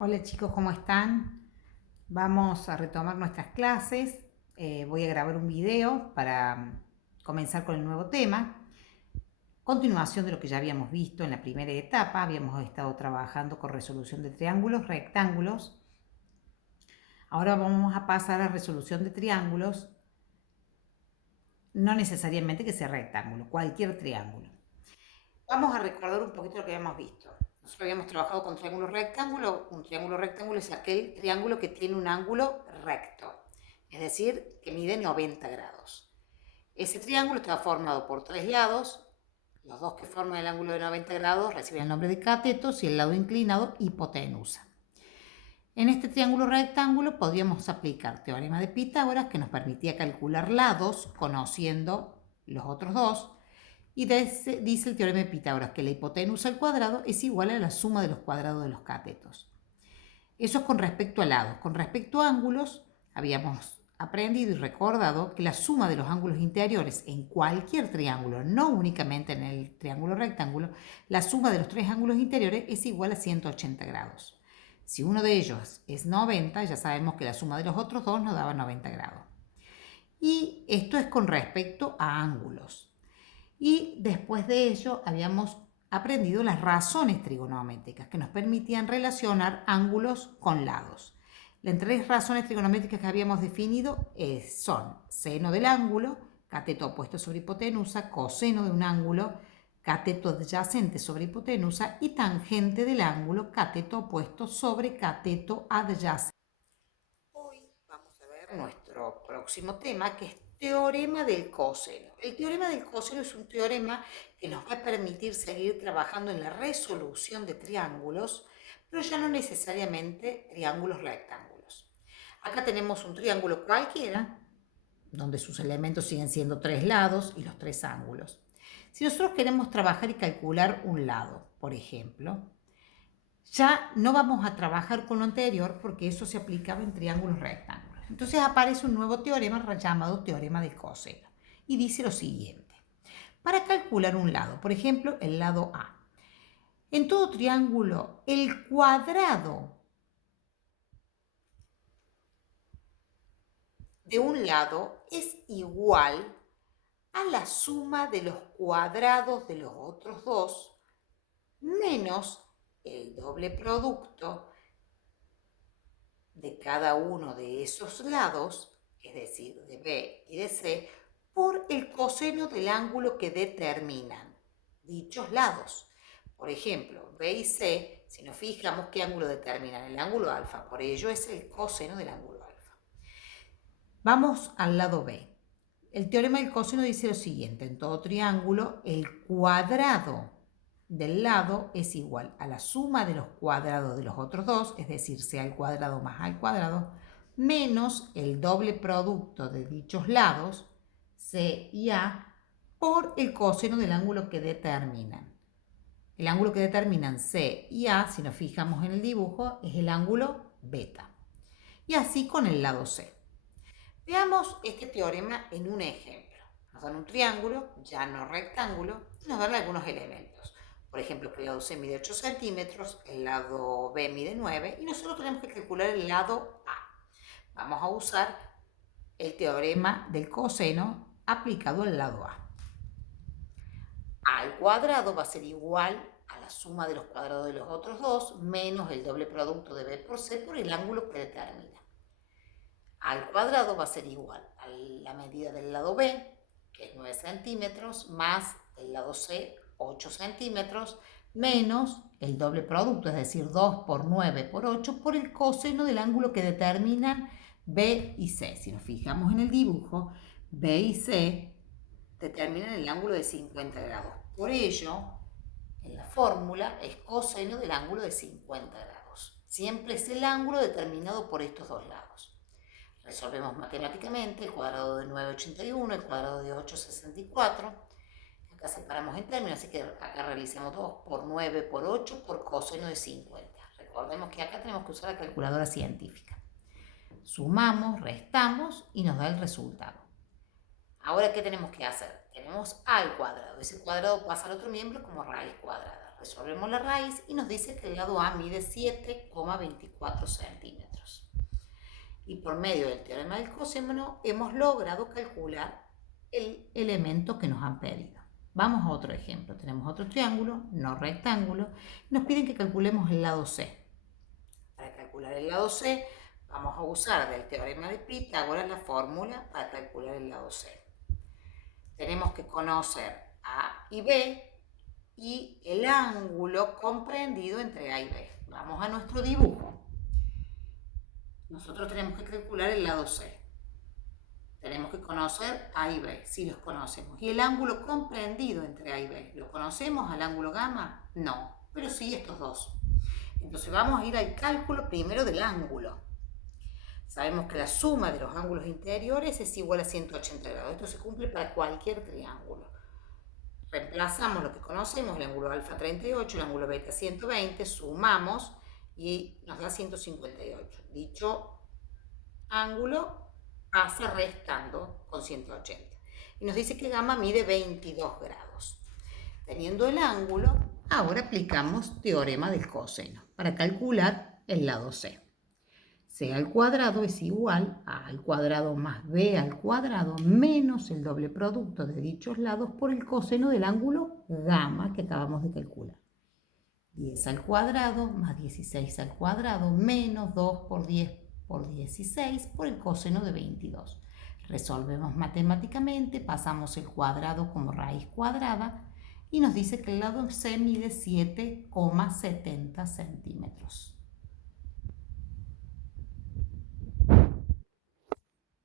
Hola chicos, ¿cómo están? Vamos a retomar nuestras clases. Voy a grabar un video para comenzar con el nuevo tema. Continuación de lo que ya habíamos visto en la primera etapa, habíamos estado trabajando con resolución de triángulos, rectángulos. Ahora vamos a pasar a resolución de triángulos, no necesariamente que sea rectángulo, cualquier triángulo. Vamos a recordar un poquito lo que habíamos visto. Nosotros habíamos trabajado con triángulo rectángulo. Un triángulo rectángulo es aquel triángulo que tiene un ángulo recto, es decir, que mide 90 grados. Ese triángulo está formado por tres lados. Los dos que forman el ángulo de 90 grados reciben el nombre de catetos y el lado inclinado hipotenusa. En este triángulo rectángulo podríamos aplicar teorema de Pitágoras, que nos permitía calcular lados conociendo los otros dos. Y dice el teorema de Pitágoras que la hipotenusa al cuadrado es igual a la suma de los cuadrados de los catetos. Eso es con respecto a lados. Con respecto a ángulos, habíamos aprendido y recordado que la suma de los ángulos interiores en cualquier triángulo, no únicamente en el triángulo rectángulo, la suma de los tres ángulos interiores es igual a 180 grados. Si uno de ellos es 90, ya sabemos que la suma de los otros dos nos daba 90 grados. Y esto es con respecto a ángulos. Y después de ello habíamos aprendido las razones trigonométricas que nos permitían relacionar ángulos con lados. Las tres razones trigonométricas que habíamos definido son seno del ángulo, cateto opuesto sobre hipotenusa, coseno de un ángulo, cateto adyacente sobre hipotenusa y tangente del ángulo, cateto opuesto sobre cateto adyacente. Hoy vamos a ver nuestro próximo tema, que es teorema del coseno. El teorema del coseno es un teorema que nos va a permitir seguir trabajando en la resolución de triángulos, pero ya no necesariamente triángulos rectángulos. Acá tenemos un triángulo cualquiera, donde sus elementos siguen siendo tres lados y los tres ángulos. Si nosotros queremos trabajar y calcular un lado, por ejemplo, ya no vamos a trabajar con lo anterior porque eso se aplicaba en triángulos rectángulos. Entonces aparece un nuevo teorema llamado teorema del coseno y dice lo siguiente. Para calcular un lado, por ejemplo, el lado A, en todo triángulo, el cuadrado de un lado es igual a la suma de los cuadrados de los otros dos menos el doble producto de cada uno de esos lados, es decir, de B y de C, por el coseno del ángulo que determinan dichos lados. Por ejemplo, B y C, si nos fijamos qué ángulo determinan, el ángulo alfa, por ello es el coseno del ángulo alfa. Vamos al lado B. El teorema del coseno dice lo siguiente: en todo triángulo, el cuadrado del lado es igual a la suma de los cuadrados de los otros dos, es decir, C al cuadrado más A al cuadrado, menos el doble producto de dichos lados, C y A, por el coseno del ángulo que determinan. El ángulo que determinan C y A, si nos fijamos en el dibujo, es el ángulo beta. Y así con el lado C. Veamos este teorema en un ejemplo. Nos dan un triángulo, ya no rectángulo, y nos dan algunos elementos. Por ejemplo, que el lado C mide 8 centímetros, el lado B mide 9, y nosotros tenemos que calcular el lado A. Vamos a usar el teorema del coseno aplicado al lado A. A al cuadrado va a ser igual a la suma de los cuadrados de los otros dos, menos el doble producto de B por C por el ángulo que determina. Al cuadrado va a ser igual a la medida del lado B, que es 9 centímetros, más el lado C, 8 centímetros, menos el doble producto, es decir, 2 por 9 por 8, por el coseno del ángulo que determinan B y C. Si nos fijamos en el dibujo, B y C determinan el ángulo de 50 grados. Por ello, en la fórmula es coseno del ángulo de 50 grados. Siempre es el ángulo determinado por estos dos lados. Resolvemos matemáticamente el cuadrado de 9,81, el cuadrado de 8,64. Acá separamos en términos, así que acá realicemos 2 por 9 por 8 por coseno de 50. Recordemos que acá tenemos que usar la calculadora científica. Sumamos, restamos y nos da el resultado. Ahora, ¿qué tenemos que hacer? Tenemos A al cuadrado. Ese cuadrado pasa al otro miembro como raíz cuadrada. resolvemos la raíz y nos dice que el lado A mide 7,24 centímetros. Y por medio del teorema del coseno hemos logrado calcular el elemento que nos han pedido. Vamos a otro ejemplo. Tenemos otro triángulo, no rectángulo. Nos piden que calculemos el lado C. Para calcular el lado C, vamos a usar del teorema de Pitágoras la fórmula para calcular el lado C. Tenemos que conocer A y B y el ángulo comprendido entre A y B. Vamos a nuestro dibujo. Nosotros tenemos que calcular el lado C. Tenemos que conocer A y B, si los conocemos. ¿Y el ángulo comprendido entre A y B? ¿Lo conocemos al ángulo gamma? No, pero sí estos dos. Entonces vamos a ir al cálculo primero del ángulo. Sabemos que la suma de los ángulos interiores es igual a 180 grados. Esto se cumple para cualquier triángulo. Reemplazamos lo que conocemos, el ángulo alfa 38, el ángulo beta 120, sumamos y nos da 158. Dicho ángulo pasa restando con 180. Y nos dice que gamma mide 22 grados. Teniendo el ángulo, ahora aplicamos teorema del coseno para calcular el lado C. C al cuadrado es igual a al cuadrado más B al cuadrado menos el doble producto de dichos lados por el coseno del ángulo gamma que acabamos de calcular. 10 al cuadrado más 16 al cuadrado menos 2 por 10 por 16 por el coseno de 22. Resolvemos matemáticamente, pasamos el cuadrado como raíz cuadrada y nos dice que el lado C mide 7,70 centímetros.